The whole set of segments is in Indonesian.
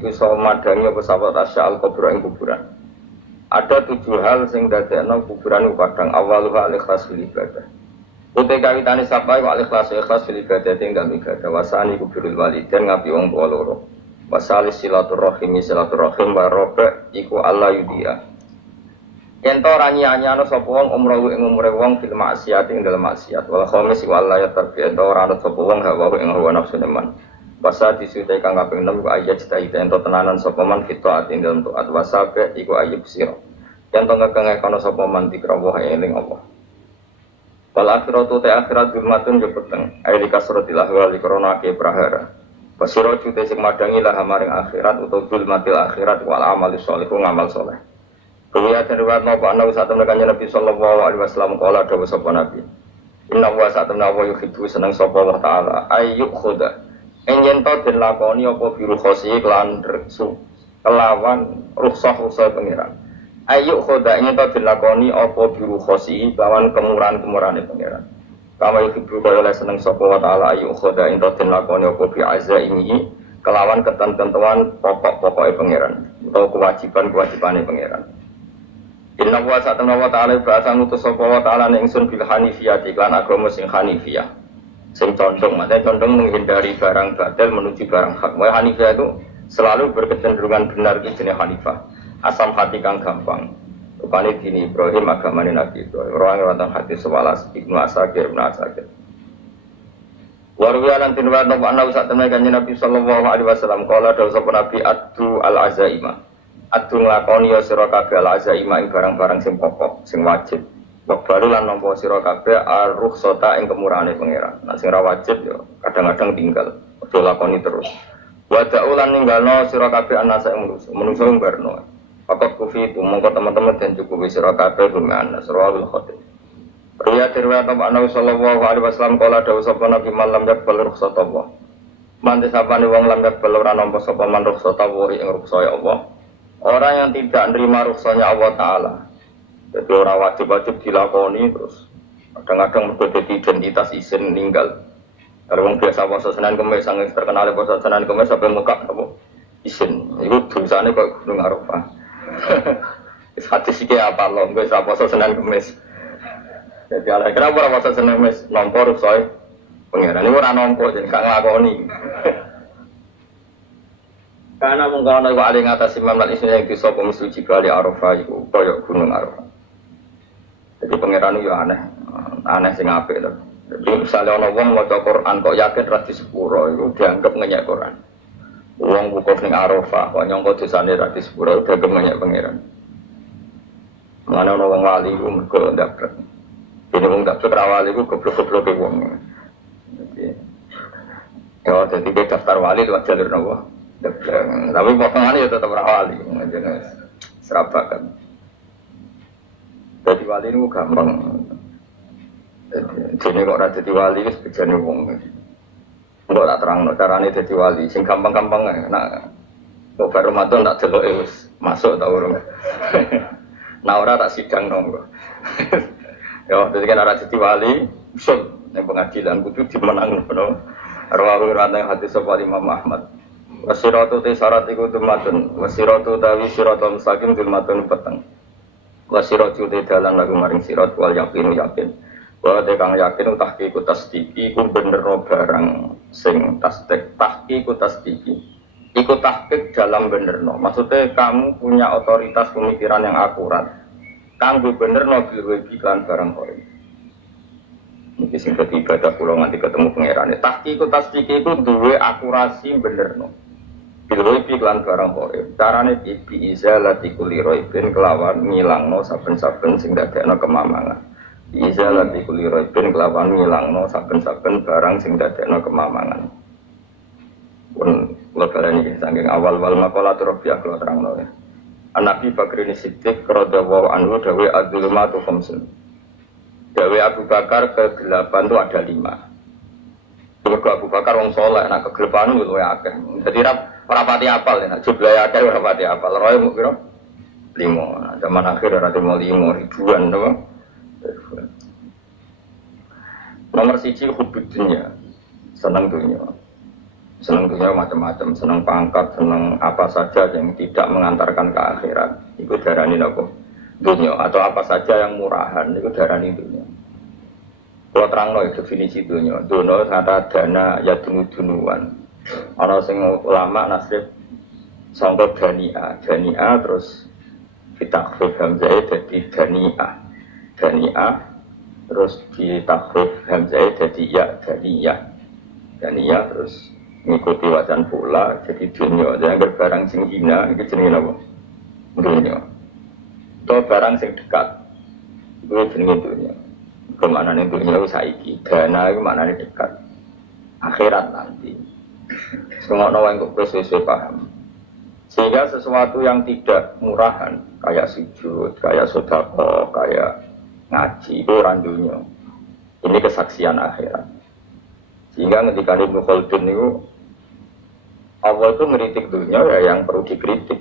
iku iso madangi apa sahabat asya al-kubra ing kuburan. Ada 7 hal sing dadekno kuburan padang awaluha al-ikhlas fil ibadah. Utek kawitane sapa iku al-ikhlas fil ibadah tinggal ibadah wasani kubirul walidain ngapi wong tuwa loro. Wasalis silaturahim wa roba iku Allah yudia. Yen to ora nyanyano sapa wong umroh ing umure wong fil maksiat ing dalem maksiat wal khamis wa Allah ya tarbi ento ora ana sapa wong hawa ing hawa nafsu neman. Wasa disute kang kaping 6 ku ayat cita ento tenanan sapa man fitaat ing dalem taat wasabe iku ayub sira. Yen to ngekeng kono sapa man dikrawo eling Allah. Wal akhiratu ta akhirat zulmatun jepeteng ayat kasratil ahwal krona ke prahara. Wasira cute sing madangi lah maring akhirat utawa zulmatil akhirat wal amali sholih ngamal saleh. Kemudian riwayat Nabi Muhammad SAW Nabi Sallallahu Alaihi Wasallam kala dawuh sapa Nabi. Inna wa sa'atna wa yuhibbu seneng sapa Allah Taala ayyuk khuda. Enyen to den lakoni apa biru khosi kelan reksu kelawan rukhsah pengiran. Ayyuk khuda enyen to den lakoni apa biru khosi kelawan kemurahan-kemurahane pengiran. Kama yuhibbu kaya seneng sapa wa Taala ayyuk khuda ento den lakoni apa bi azaimi kelawan ketentuan pokok-pokoke pengiran utawa kewajiban-kewajibane pengiran. Inna wa sa'atna wa ta'ala bahasa ngutus sapa wa ta'ala ning ingsun bil hanifiyah iklan agama sing hanifiyah. Sing condong, maksudnya condong menghindari barang batil menuju barang hak. Wa hanifiyah itu selalu berkecenderungan benar iki jenenge hanifah. Asam hati kang gampang. Rupane dini Ibrahim agamane Nabi Ibrahim. Orang wonten hati 11 Ibnu Asakir. Warwiya lan tinwa Nabi ana sa'atna kanjeng Nabi sallallahu alaihi wasallam kala dawuh sapa Nabi addu al-azaimah. Adu nglakoni ya sira kabeh al-azaima ing barang-barang sing pokok, sing wajib. Baru lan nampa sira kabeh ar-rukhsata ing kemurahane pangeran. Nek sing ora wajib ya kadang-kadang tinggal. Aja lakoni terus. Wa da'ulan ninggalno sira kabeh anasa ing manusa ing barno. Fakat kufi itu mongko teman-teman den cukupi sira kabeh gumean surahul khatib. Riya riwayat Nabi sallallahu alaihi wasallam kala dawuh sapa Nabi malam yaqbal rukhsata Allah. Mante sapane wong lam yaqbal ora nampa sapa man rukhsata wa ing rukhsah Allah. Orang yang tidak menerima rukhsahnya Allah Ta'ala. Jadi orang wajib-wajib dilakoni terus kadang-kadang berbeda identitas isin meninggal. Kalau orang biasa puasa Senin Kemis, yang terkenal puasa Senin Kemis sampai muka apa? Isin. Itu tulisannya kok Gunung Arafah. Hadis ini apa loh? Biasa puasa Senin Kemis. Jadi kenapa orang puasa Senin Kemis? Nompo rukhsah pengiran. Ini orang nompo jadi gak ngelakoni. Karena mengkawana iku ali ngatasi mamlat ismi yang disapa mesti jibali Arafah iku kaya gunung Arafah. Jadi pangeran yo aneh sing apik lho. Jadi misalnya ana wong maca Quran kok yakin ra di sepuro iku dianggap ngenyek Quran. Wong wukuf ning Arafah kok nyangka dosane ra di sepuro dianggap ngenyek pangeran. Mana ana wong wali iku mergo ndapret. Dene wong ndapret ra wali iku goblok-gobloke wong. Jadi daftar wali lewat jalur nopo? Tapi potongannya ya tetap wali, jenis serabakan. Jadi wali ini gampang. Jadi kok ada jadi wali itu sebejane wong. Enggak tak terang, caranya jadi wali. Sing gampang-gampang, nak baru Ramadan tak delok masuk tau urung. Nah ora tak sidang nonggo. Ya, jadi kan ada jadi wali, usul yang pengadilan kudu dimenang no. Rawi rantang hati sapa Imam Ahmad. Wasiratu te syarat iku dumatun, wasiratu tawi siratul mustaqim dumatun peteng. Wasiratu te dalan lagu maring sirat wal yakin. Bahwa te kang yakin tahqiqu tasdiqi iku bener barang sing tahqiqu tasdiqi. Iku tahqiq dalam benerno. Maksudnya kamu punya otoritas pemikiran yang akurat. Kanggo benerno bil iklan barang kok. Iki sing dadi ibadah kula nganti ketemu pangerane. Tahqiqu tasdiqi iku duwe akurasi benerno. Biloi iklan barang kok. Carane bi izalati kulli raibin kelawan ngilangno saben-saben sing dadekno kemamangan. Izalati kulli raibin kelawan ngilangno saben-saben barang sing dadekno kemamangan. Pun lebaran ini saking awal-awal makolatur Rabi'ah kula terangno ya. Nabi Bakrin Siddiq radhiyallahu anhu dawe adzulumatu khamsun. Dawe Abu Bakar kegelapan itu ada 5. Mergo Abu Bakar wong saleh nek kegelapan itu luwih akeh. Dadi ora pati apal nek jumlahe akeh ora pati apal. Roe mung pira? 5. Zaman akhir ora temu 5 ribuan to. Nomor 1 hubud dunya. Seneng dunya. Senang dunia macam-macam, senang pangkat, senang apa saja yang tidak mengantarkan ke akhirat. Itu darani apa? Dunia. Atau apa saja yang murahan, itu darani dunia. Kalau terang definisi dunia. Dunia kata dana ya dunuan. Orang sing ulama nasib sangka dania terus ditakhfif hamzah jadi dania terus ditakhfif hamzah jadi dania terus mengikuti wajan pula jadi dunia. Jangan barang sing hina itu jenenge apa? Dunia. Atau barang sing dekat itu jenenge dunia. Kemaknane dunia itu saiki, dana itu maknane dekat. Akhirat nanti. Semua orang yang sesuai paham. Sehingga sesuatu yang tidak murahan, kayak sujud, kayak sedekah, kayak ngaji itu orang dunia. Ini kesaksian akhirat. Sehingga ketika Ibnu Khaldun itu Allah itu ngeritik dunia ya yang perlu dikritik.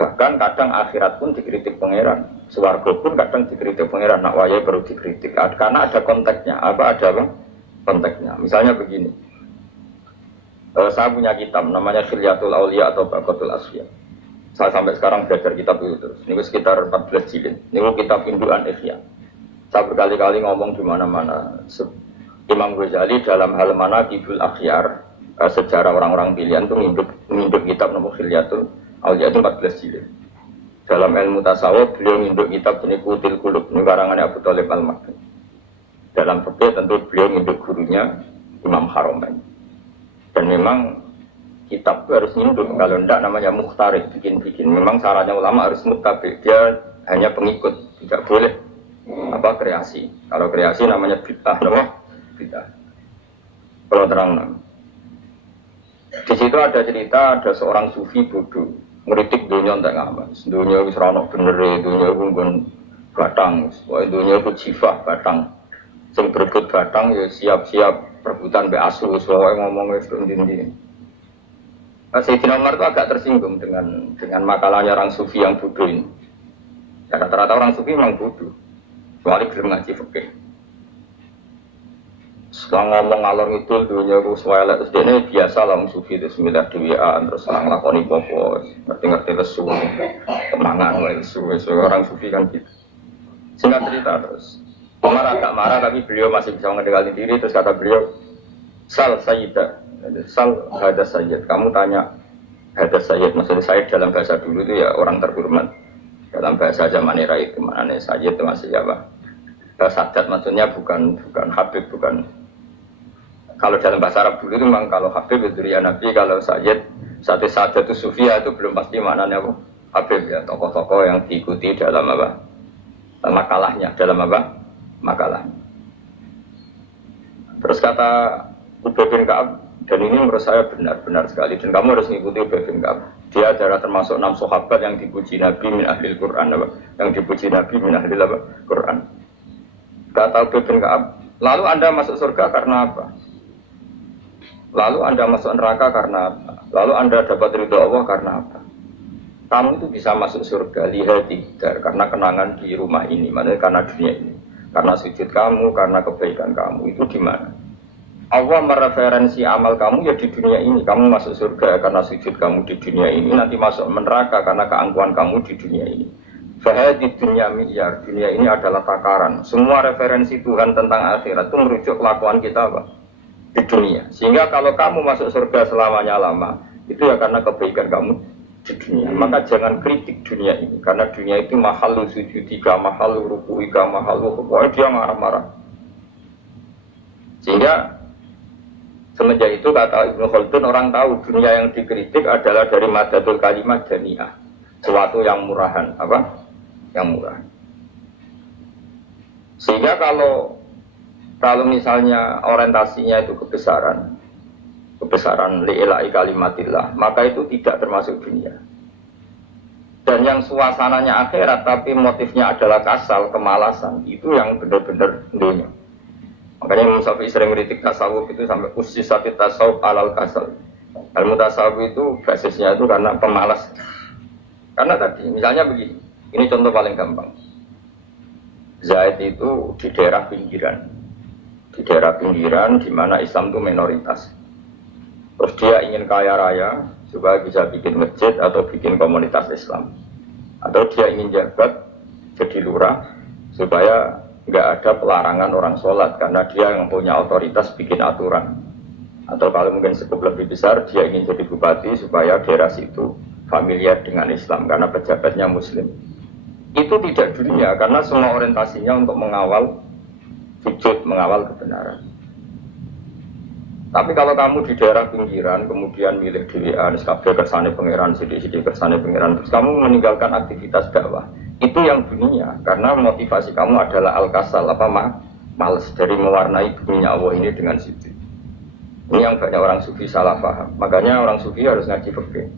Bahkan kadang akhirat pun dikritik pangeran, swarga pun kadang dikritik pangeran. Nak wayai perlu dikritik karena ada konteksnya. Apa ada bang? Konteksnya. Misalnya begini, saya punya kitab namanya Khilyatul Auliya atau Baqatul Asfiya. Saya sampai sekarang belajar kitab itu terus. Ini sekitar 14 jilid. Ini kitab indukan Ihya. Saya berkali-kali ngomong di mana-mana. Imam Ghazali dalam hal mana Kibul Akhyar, sejarah orang-orang pilihan itu nginduk kitab nama Khilyatul Auliya itu 14 jilid. Dalam ilmu tasawuf beliau nginduk kitab ini Qutil Qulub, ini karangannya Abu Thalib Al-Makki. Dalam fikih tentu beliau nginduk gurunya Imam Haramain. Dan memang kitab itu harus nginduk, kalau tidak namanya mukhtarik, bikin-bikin. Memang syaratnya ulama harus muttabi, dia hanya pengikut, tidak boleh kreasi. Kalau kreasi namanya bid'ah, bid'ah. Kalau terang. Di situ ada cerita ada seorang sufi bodoh ngeritik dunia tak ngamal. Dunia wis ra ono bener, dunia nggon batang, dunia ku jifah batang. Sing berebut batang ya siap-siap perebutan mbek asu, wae ngomong wis ndi-ndi. Sayyidina Umar itu agak tersinggung dengan makalahnya orang sufi yang bodoh ini. Ya, rata-rata orang sufi memang bodoh. Kecuali belum ngaji fikih. Setelah ngomong ngalor itu dunia ku swelek terus ini biasa lah sufi itu semilah dewian terus selang lakoni popo ngerti-ngerti lesu kemangan lesu orang sufi kan gitu. Singkat cerita terus Umar agak marah tapi beliau masih bisa mengendalikan diri. Terus kata beliau, Sal Sayyidah, Sal Hadas Sayyid, kamu tanya Hadas Sayyid, maksudnya Sayyid dalam bahasa dulu itu ya orang terhormat. Dalam bahasa zaman era itu mana Sayyid itu masih apa? Sadat maksudnya bukan Habib, bukan. Kalau dalam bahasa Arab dulu itu memang kalau Habib itu ya Nabi, kalau Sayyid Sadat itu Sufia itu belum pasti maknanya apa? Habib ya, tokoh-tokoh yang diikuti dalam apa? Makalahnya, dalam apa? Makalah. Terus kata Ubay bin Ka'ab, dan ini menurut saya benar sekali, dan kamu harus mengikuti Ubay bin Ka'ab. Dia adalah termasuk 6 sahabat yang dipuji Nabi min ahlil Quran, yang dipuji Nabi min ahlil Quran. Kata Ubay bin Ka'ab, lalu Anda masuk surga karena apa? Lalu Anda masuk neraka karena apa? Lalu Anda dapat ridho Allah karena apa? Kamu itu bisa masuk surga lihat karena kenangan di rumah ini, maksudnya karena dunia ini. Karena sujud kamu, karena kebaikan kamu, itu di mana? Allah mereferensi amal kamu ya di dunia ini. Kamu masuk surga karena sujud kamu di dunia ini, nanti masuk neraka karena keangkuhan kamu di dunia ini. Fahadi dunia miliar, dunia ini adalah takaran. Semua referensi Tuhan tentang akhirat itu merujuk kelakuan kita apa? Di dunia. Sehingga kalau kamu masuk surga selamanya lama, itu ya karena kebaikan kamu di dunia. Maka jangan kritik dunia ini, karena dunia itu mahalu sujudika, mahalu rukuika, mahalu pokoknya dia marah-marah. Sehingga semenjak itu kata Ibnu Khaldun, orang tahu dunia yang dikritik adalah dari madatul kalimat janiah, sesuatu yang murahan, apa? Yang murah. Sehingga kalau misalnya orientasinya itu kebesaran li'ilai kalimatillah, maka itu tidak termasuk dunia. Dan yang suasananya akhirat tapi motifnya adalah kasal, kemalasan, itu yang benar-benar dunia. Makanya Imam Syafi'i sering kritik tasawuf itu sampai usisati tasawuf alal kasal. Ilmu tasawuf itu basisnya itu karena pemalas. Karena tadi misalnya begini, ini contoh paling gampang. Zaid itu di daerah pinggiran. di daerah pinggiran di mana Islam itu minoritas. Terus dia ingin kaya raya supaya bisa bikin masjid atau bikin komunitas Islam. Atau dia ingin jabat jadi lurah supaya nggak ada pelarangan orang sholat karena dia yang punya otoritas bikin aturan. Atau kalau mungkin cukup lebih besar dia ingin jadi bupati supaya daerah situ familiar dengan Islam karena pejabatnya Muslim. Itu tidak dunia karena semua orientasinya untuk mengawal sujud, mengawal kebenaran. Tapi kalau kamu di daerah pinggiran, kemudian milih dhewean, kabeh kersane pangeran, sithik-sithik kersane pangeran, terus kamu meninggalkan aktivitas dakwah, itu yang dunia, karena motivasi kamu adalah al-kasal, males dari mewarnai dunia Allah ini dengan sujud. Ini yang banyak orang sufi salah paham. Makanya orang sufi harus ngaji fikih.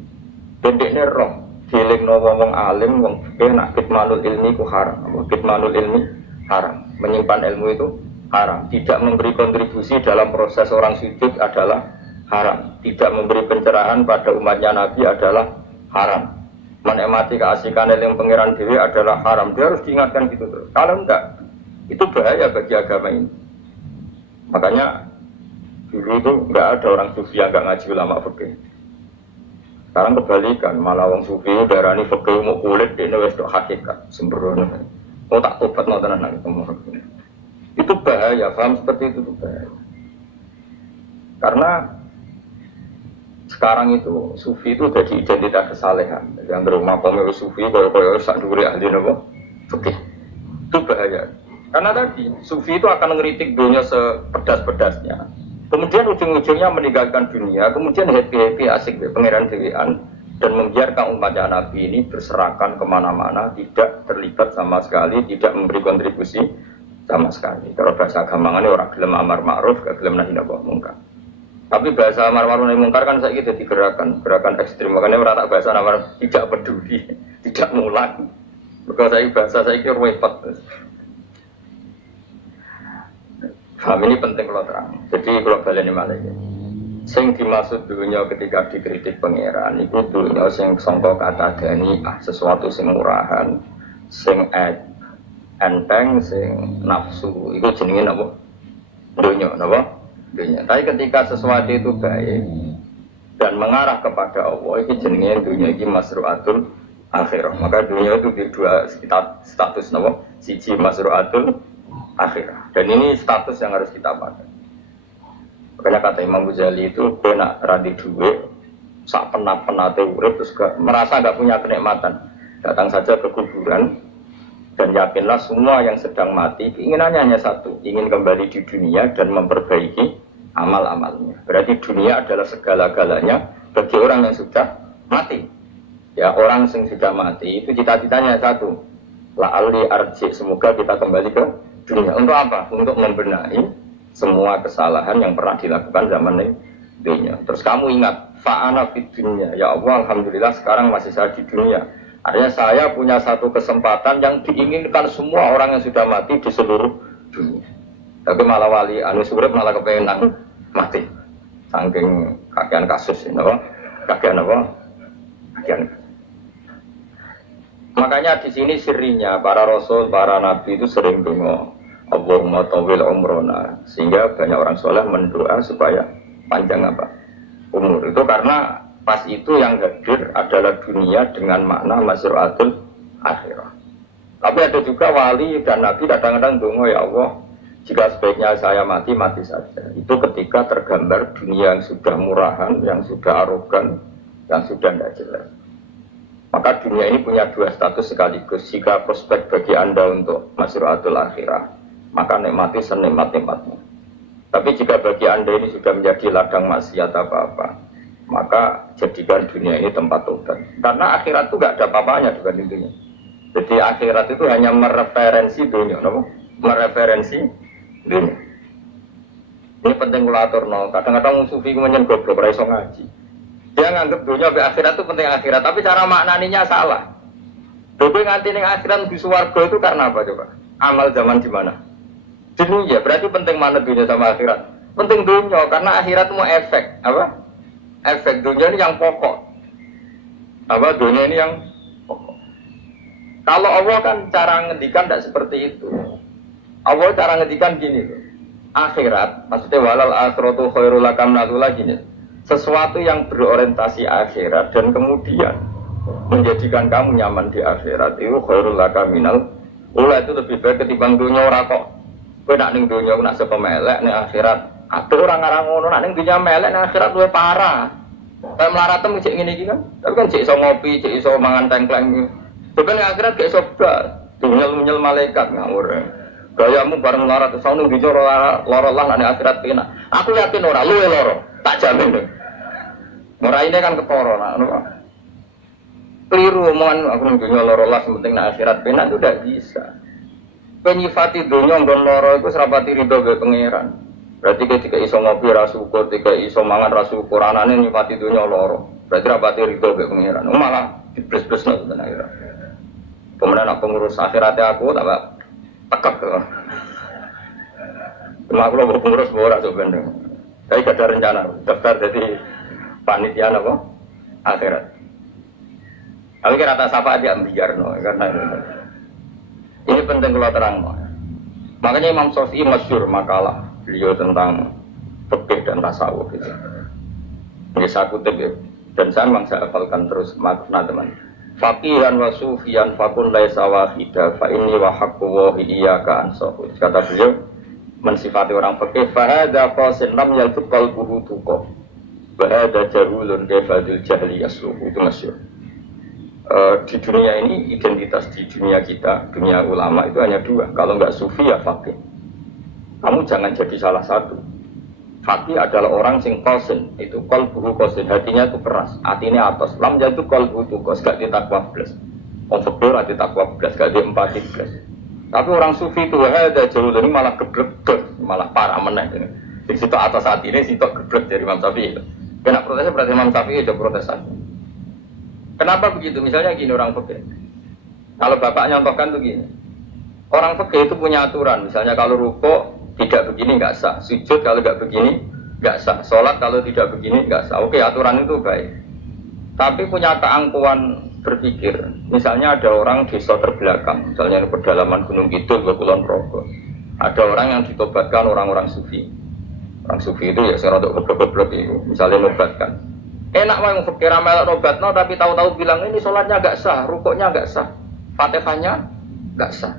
Pendeknya roh, dilingno wong alim, wong fikih nak kitmanul ilmi ku haram. Kitmanul ilmi haram. Menyimpan ilmu itu haram. Tidak memberi kontribusi dalam proses orang sujud adalah haram. Tidak memberi pencerahan pada umatnya Nabi adalah haram. Menikmati keasikan yang pangeran dewi adalah haram. Dia harus diingatkan gitu terus. Kalau enggak, itu bahaya bagi agama ini. Makanya dulu itu enggak ada orang sufi yang enggak ngaji ulama fikih. Sekarang kebalikan, malah orang sufi darani fikih mau kulit ini wis tok hakikat sembrono. Oh tak tobat mau tenan itu bahaya, paham seperti itu bahaya. Karena sekarang itu sufi itu jadi identitas kesalehan. Yang berumah komel sufi koyo sak dhuwure ahli napa fikih. Itu bahaya. Karena tadi sufi itu akan ngeritik dunia sepedas-pedasnya. Kemudian ujung-ujungnya meninggalkan dunia, kemudian happy-happy asik pangeran dewean dan membiarkan umatnya Nabi ini berserakan kemana-mana, tidak terlibat sama sekali, tidak memberi kontribusi sama sekali. Kalau bahasa gampangane orang gelem amar ma'ruf, gak gelem nahi mungkar. Tapi bahasa amar ma'ruf nahi mungkar kan saiki dadi gerakan ekstrem. Makanya ora tak bahasa amar tidak peduli, tidak mulang. Mergo saiki bahasa saiki repot. Ini penting kalau terang. Jadi kalau baleni malih. Sing dimaksud dunia ketika dikritik pangeran itu dunia sing sangka kata gani sesuatu sing murahan, sing enteng, sing nafsu. Itu jenenge napa? Dunia, napa? Dunia. Tapi ketika sesuatu itu baik dan mengarah kepada Allah, itu jenenge dunia iki masru'atul akhirah. Maka dunia itu di dua status napa? Siji masru'atul akhirah. Dan ini status yang harus kita pakai. Makanya kata Imam Ghazali itu benak radi duwe sak penat-penate urip terus merasa enggak punya kenikmatan. Datang saja ke kuburan dan yakinlah semua yang sedang mati keinginannya hanya satu, ingin kembali di dunia dan memperbaiki amal-amalnya. Berarti dunia adalah segala-galanya bagi orang yang sudah mati. Ya, orang yang sudah mati itu cita-citanya satu. La'alli arji, semoga kita kembali ke dunia. Untuk apa? Untuk membenahi semua kesalahan yang pernah dilakukan zaman dunia. Terus kamu ingat, fa'ana fid dunya. Ya Allah, alhamdulillah sekarang masih saya di dunia. Artinya saya punya satu kesempatan yang diinginkan semua orang yang sudah mati di seluruh dunia. Tapi malah wali anu surip malah kepengen mati. Saking kakean kasus ini, kakean apa? Kakean. Makanya di sini sirinya para rasul, para nabi itu sering donga Allahumma tawil umrona, sehingga banyak orang soleh mendoa supaya panjang umur. Itu karena pas itu yang hadir adalah dunia dengan makna masru'atul akhirah. Tapi ada juga wali dan nabi kadang-kadang donga, ya Allah, jika sebaiknya saya mati saja. Itu ketika tergambar dunia yang sudah murahan, yang sudah arogan, yang sudah tidak jelas. Maka dunia ini punya dua status sekaligus. Jika prospek bagi Anda untuk masru'atul akhirah, maka nikmati senikmat-nikmatnya. Tapi jika bagi Anda ini sudah menjadi ladang maksiat apa-apa, maka jadikan dunia ini tempat tobat. Karena akhirat itu gak ada apa-apanya dibanding dunia. Jadi akhirat itu hanya mereferensi dunia, mereferensi dunia. Ini penting kulatur, kadang-kadang sufi menyenggol goblok iso ngaji. Dia nganggap dunia sampai akhirat itu penting akhirat, tapi cara maknaninya salah. Dobe nganti ning akhirat di swarga itu karena apa coba? Amal zaman di mana? Dunia, berarti penting mana dunia sama akhirat? Penting dunia, karena akhirat mau efek, apa? Efek dunia ini yang pokok. Apa dunia ini yang pokok. Kalau Allah kan cara ngendikan tidak seperti itu. Allah cara ngendikan gini loh. akhirat, maksudnya walal akhiratu khairul lakam lagi nih. Sesuatu yang berorientasi akhirat dan kemudian menjadikan kamu nyaman di akhirat itu khairul lakam minal ula, itu lebih baik ketimbang dunia ora kok. Kowe nak ning dunia nak sapa melek ning akhirat. Atur orang ngarang ngono nak ning dunia melek ning akhirat luwih parah. Kayak melaratemu cek ngene iki kan. Tapi kan cek iso ngopi, cek iso mangan tengkleng. Bukan akhirat gak iso bal. Dunyal-munyal malaikat ngawur. Gayamu bareng melarat sono nang dunia lara lah ning akhirat penak. Aku yakin ora luwih lara, tak jamin. Ora ini kan ketara nak ngono. Keliru omongan aku ning dunia lara lah penting nek akhirat penak itu tidak bisa. Penyifati dunia nggon lara iku serapati ridho be pangeran. Berarti ketika iso ngopi ra syukur, ketika iso mangan ra syukur, anane nyifati dunia lara. Berarti rapati ridho be pangeran. Malah dibles-blesno tenan akhirat. Kemudian aku ngurus akhirat aku tak tekak. Cuma aku lo pengurus ora sebenarnya. Tapi ada rencana daftar jadi panitia apa? Akhirat. Aku kira tak sapa aja ambiar no, karena ini penting kalau terang. Makanya Imam Syafi'i masyhur makalah beliau tentang fikih dan tasawuf itu. Ini saya kutip ya. Dan saya memang saya hafalkan terus makna teman. Faqihan wa sufiyan fakun laisa wahida fa inni wa haqqu wa iyyaka ansahu. Kata beliau mensifati orang fikih fa hadza qasin lam yaltuq qalbuhu tuqa. Wa hadza jahulun kafadul jahli yasluhu. Itu masyhur. Di dunia ini identitas di dunia kita, dunia ulama itu hanya dua. Kalau enggak sufi ya faqih. Kamu jangan jadi salah satu. Faqih adalah orang sing qasin, itu qalbuhu qasin, hatinya itu keras, hatinya atas. Lam jatuh qalbuhu tuqas, gak ditakwa blas. Wong fakir ati takwa blas, gak diempati blas. Tapi orang sufi itu ada jauh ini malah geblek, malah parah meneh. Di situ atas hati ini situ geblek dari Imam Syafi'i. Kena protesnya berarti Imam Syafi'i udah protes saja. Kenapa begitu? Misalnya gini orang fakir. Kalau bapak nyontohkan tuh gini. Orang fakir itu punya aturan. Misalnya kalau rukuk tidak begini nggak sah. Sujud kalau nggak begini nggak sah. Sholat kalau tidak begini nggak sah. Oke, aturan itu baik. Tapi punya keangkuhan berpikir. Misalnya ada orang desa terbelakang. Misalnya di pedalaman Gunung Kidul, Kulon Progo. Ada orang yang ditobatkan orang-orang sufi. Orang sufi itu ya saya untuk goblok-goblok itu. Misalnya nobatkan. Enak mau fikir amal nobatno tapi tahu-tahu bilang ini sholatnya nggak sah, rukuknya nggak sah, fatihahnya nggak sah.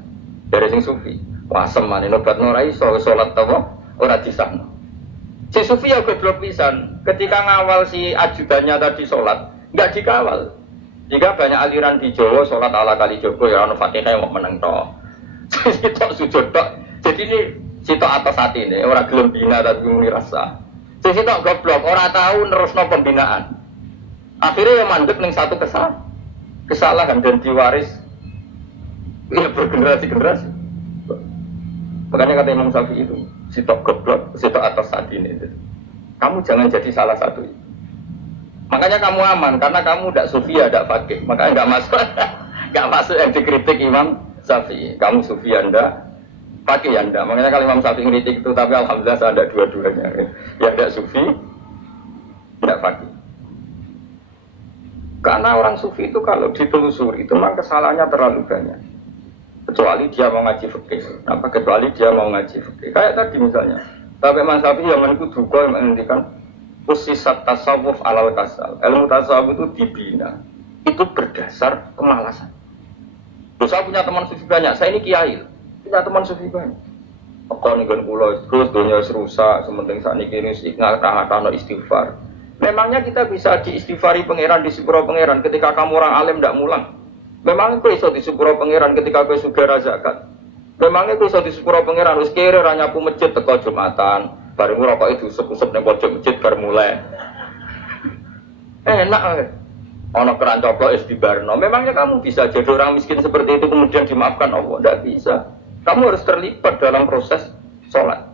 Dari sing sufi. Wah semane nobatno ora iso sholat apa ora disahno. Si sufi ya goblok pisan. Ketika ngawal si ajudannya tadi sholat, nggak dikawal. Jika banyak aliran di Jawa sholat ala kali Jogo ya ono fatihah mau meneng tok. Sitok sujud tok. Jadi ini sitok atas hati ini ora gelem bina tapi muni rasa. Sitok goblok ora tahu nerusno pembinaan. Akhirnya yang mandek ning satu kesalahan dan diwaris ya bergenerasi-generasi. Makanya kata Imam Syafi'i itu, sitok goblok, sitok atas hati ini. Kamu jangan jadi salah satu. Makanya kamu aman karena kamu tidak sufi, tidak fakih. Makanya nggak masuk, nggak masuk yang dikritik Imam Syafi'i. Kamu sufi anda, fakih anda. Makanya kalau Imam Syafi'i kritik itu, tapi alhamdulillah saya ada dua-duanya. Ya tidak sufi, tidak fakih. Karena orang sufi itu kalau ditelusuri itu memang kesalahannya terlalu banyak. Kecuali dia mau ngaji fikih. Apa kecuali dia mau ngaji fikih. Kayak tadi misalnya, tapi Imam Syafi'i yang menurut duka yang menghentikan usisat tasawuf alal kasal. Ilmu tasawuf itu dibina. Itu berdasar kemalasan. Terus saya punya teman sufi banyak. Saya ini kiai. Punya teman sufi banyak. Kok nih kan pulau terus dunia serusak. Sementing saat ini kini ngatah-ngatah istighfar. Memangnya kita bisa diistighfari pangeran di sepuro pangeran ketika kamu orang alim tidak mulang. Memang itu iso di sepuro pangeran ketika kau sugih zakat. Memang itu iso di sepuro pangeran wis kere ra nyapu masjid teko Jumatan. Bareng rokok itu usep-usep ning pojok masjid bar mulai. Enak ana keran coplok wis dibarno. Memangnya kamu bisa jadi orang miskin seperti itu kemudian dimaafkan Allah? Tidak bisa. Kamu harus terlibat dalam proses sholat.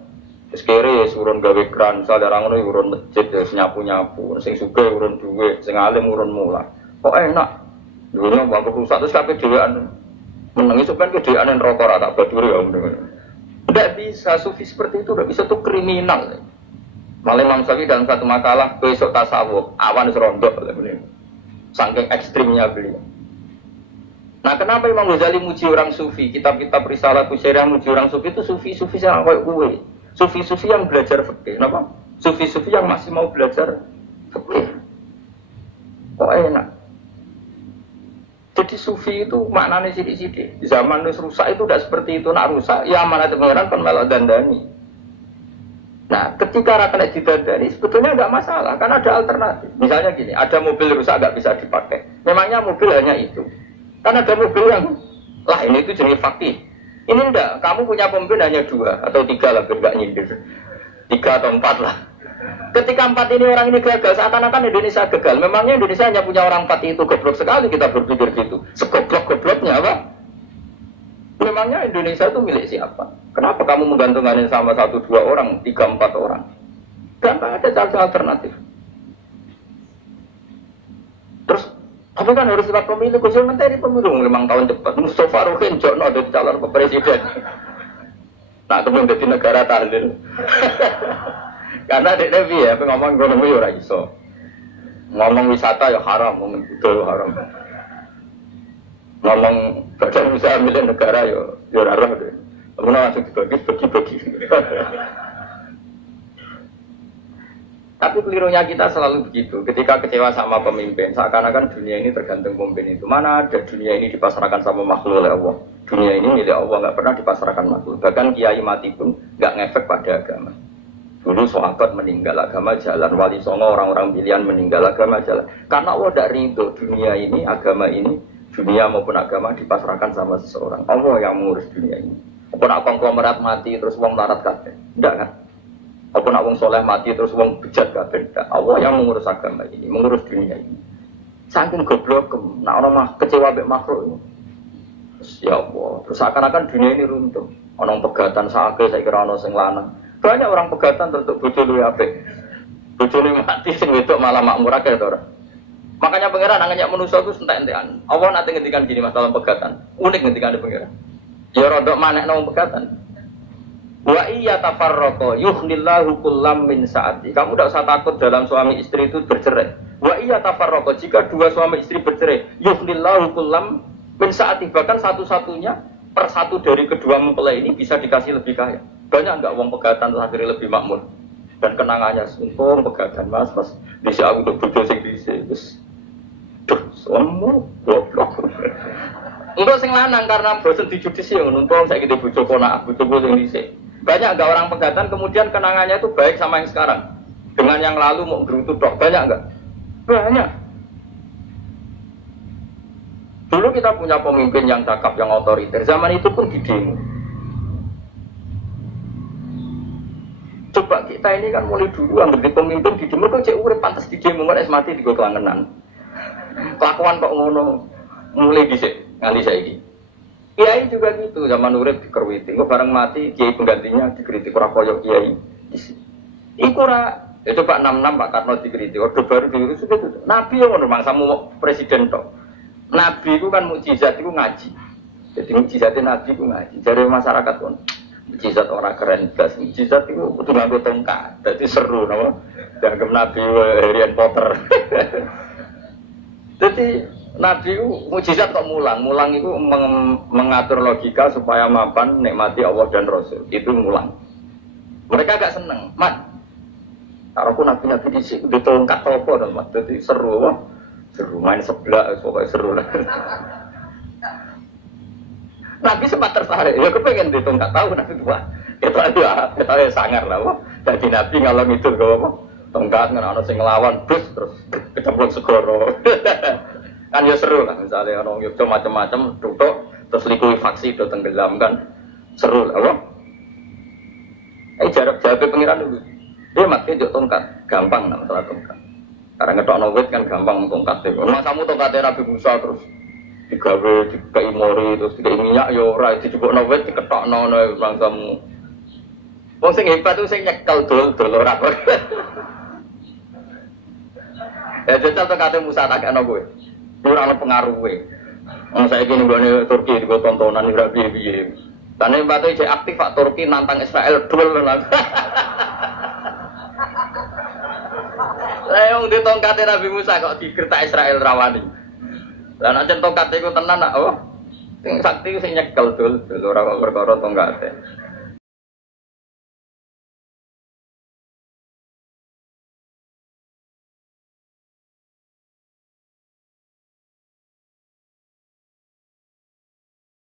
Wis kere urun gawe keran, sadar ngono urun masjid ya nyapu-nyapu, sing sugih urun dhuwit, sing alim urun mulah. Kok enak? Dunia bangku rusak terus kabeh dhewean. Menengi sampean kedean neraka ra tak baduri ya. Tidak bisa, sufi seperti itu tidak bisa, itu kriminal. Malah Imam Syafi'i dalam satu makalah besok tasawuf, awan serondok. Saking ekstrimnya beliau. Nah kenapa Imam Ghazali muji orang sufi? Kitab-kitab risalah kusyirah muji orang sufi itu sufi-sufi yang kayak gue. Sufi-sufi yang belajar fikih, kenapa? Sufi-sufi yang masih mau belajar fikih. Kok enak? Jadi sufi itu maknanya sidik-sidik. Di zaman rusak itu tidak seperti itu. Nak rusak, ya amanat pengeran kan melok dandani. Nah, ketika rakyat didandani sebetulnya nggak masalah, karena ada alternatif. Misalnya gini, ada mobil rusak nggak bisa dipakai. Memangnya mobil hanya itu. Kan ada mobil yang lain itu jenis fakih. Ini enggak, kamu punya pemimpin hanya 2 atau 3 lah, biar nggak nyindir. 3 atau 4 lah. Ketika 4 ini orang ini gagal, seakan-akan Indonesia gagal. Memangnya Indonesia hanya punya orang 4 itu goblok sekali, kita berpikir gitu. Segoblok-gobloknya apa? Memangnya Indonesia itu milik siapa? Kenapa kamu menggantungkan sama 1-2 orang, 3-4 orang? Gampang ada cara alternatif. Terus tapi kan harus lewat pemilu, khusus menteri pemilu 5 tahun cepat. Mustafa Ruhin Jono ada calon presiden. Nah, itu menjadi negara tahlil. Karena di TV ya, ngomong ekonomi ya ora iso. Ngomong wisata ya haram, ngomong budaya haram. Ngomong badan usaha milik negara ya haram deh. Kemudian langsung dibagi. Tapi kelirunya kita selalu begitu. Ketika kecewa sama pemimpin, seakan-akan dunia ini tergantung pemimpin itu. Mana ada dunia ini dipasrahkan sama makhluk oleh Allah. Dunia ini milik Allah, nggak pernah dipasrahkan makhluk. Bahkan kiai mati pun nggak ngefek pada agama. Dulu sahabat meninggal agama jalan, wali songo orang-orang pilihan meninggal agama jalan. Karena Allah tidak ridho dunia ini, agama ini, dunia maupun agama dipasrahkan sama seseorang. Allah yang mengurus dunia ini. Apa nak konglomerat mati terus wong larat kabeh? Tidak kan? Apa nak wong soleh mati terus wong bejat kabeh? Allah yang mengurus agama ini, mengurus dunia ini. Saking goblok, nak orang mah kecewa mek makhluk ini. Terus ya Allah, terus seakan-akan dunia ini runtuh. Orang pegatan sakit, saya kira orang sing lanang. Banyak orang pegatan tertuk bojo luwih apik. Bojone mati sing wedok malah makmur akeh to ora. Makanya pangeran nanya manusia itu entek-entekan. Allah nanti ngendikan gini masalah pegatan. Unik ngendikan pangeran. Ya rodok manekno wong pegatan. Wa iya tafarraqa yuhnillahu kullam min sa'ati. Kamu tidak usah takut dalam suami istri itu bercerai. Wa iya tafarraqa, jika 2 suami istri bercerai, yuhnillahu kullam min sa'ati, bahkan satu-satunya per 1 dari kedua mempelai ini bisa dikasih lebih kaya. Banyak enggak wong pegatan terus akhirnya lebih makmur. Dan kenangannya untung pegatan Mas dhisik aku untuk bojo sing dhisik wis. Duh, semua goblok. Untuk sing lanang karena bosen dijudisi ya nuntun saiki di bojo ponak, bojoku sing dhisik. Banyak enggak orang pegatan kemudian kenangannya itu baik sama yang sekarang. Dengan yang lalu mau gerutut tok, banyak enggak? Banyak. Dulu kita punya pemimpin yang cakap, yang otoriter. Zaman itu pun di demo. Coba kita ini kan mulai dulu ambil di pemimpin di demo kok cek urip pantas di demo kan mati di kelangenan. Kelakuan kok ngono mulai dhisik nganti saiki. Kiai juga gitu, zaman urip dikerwiti, kok bareng mati kiai penggantinya dikritik ora koyo kiai. Iku ora ya coba 66 Pak Karno dikritik, orde baru diurus itu. Nabi yang ngono mangsamu presiden tok. Nabi itu kan mukjizat itu ngaji. Jadi mukjizatnya Nabi itu ngaji. Jadi masyarakat pun mukjizat orang keren gas. Mukjizat itu butuh nganggo tongkat. Jadi seru, nama. Dianggap Nabi Harry Potter. Jadi Nabi itu mukjizat kok mulang. Mulang itu mengatur logika supaya mapan nikmati Allah dan Rasul. Itu mulang. Mereka agak seneng. Mat, kalau aku Nabi di tongkat topo dan mat. Jadi seru, seru main sebelah, pokoknya seru lah. Nabi sempat tertarik, ya kepengen di tongkat tahu Nabi tua. Kita sangar lah, jadi Nabi ngalor itu ke apa? Tongkat nggak ada sing ngelawan, terus kecemplung segoro. Kan ya seru lah, misalnya orang Yogyo macam-macam, duduk terus likuifaksi itu tenggelam kan, seru lah, apa? Jarak pengiran dulu, dia mati jauh tongkat, gampang lah masalah tongkat. Karena ngetok nowet kan gampang tongkat deh. Masamu tongkatnya Nabi Musa terus digawe, dikai mori, terus dikai minyak, ya ora, dijebuk nowet, diketok nono, masamu. Wong sing hebat itu sing nyekel dol ora. Ya jajal tongkatnya Musa tak ana kowe. Ora ana pengaruhe. Wong saiki nggone Turki digo tontonan ora piye-piye. Tane mbate cek aktif Pak Turki nantang Israel dol lan. Lah wong di tongkate Nabi Musa kok digertak Israel rawani. Lah nek tongkate iku tenan nak oh. Sing sakti sing nyekel dul ora kok perkara tongkate.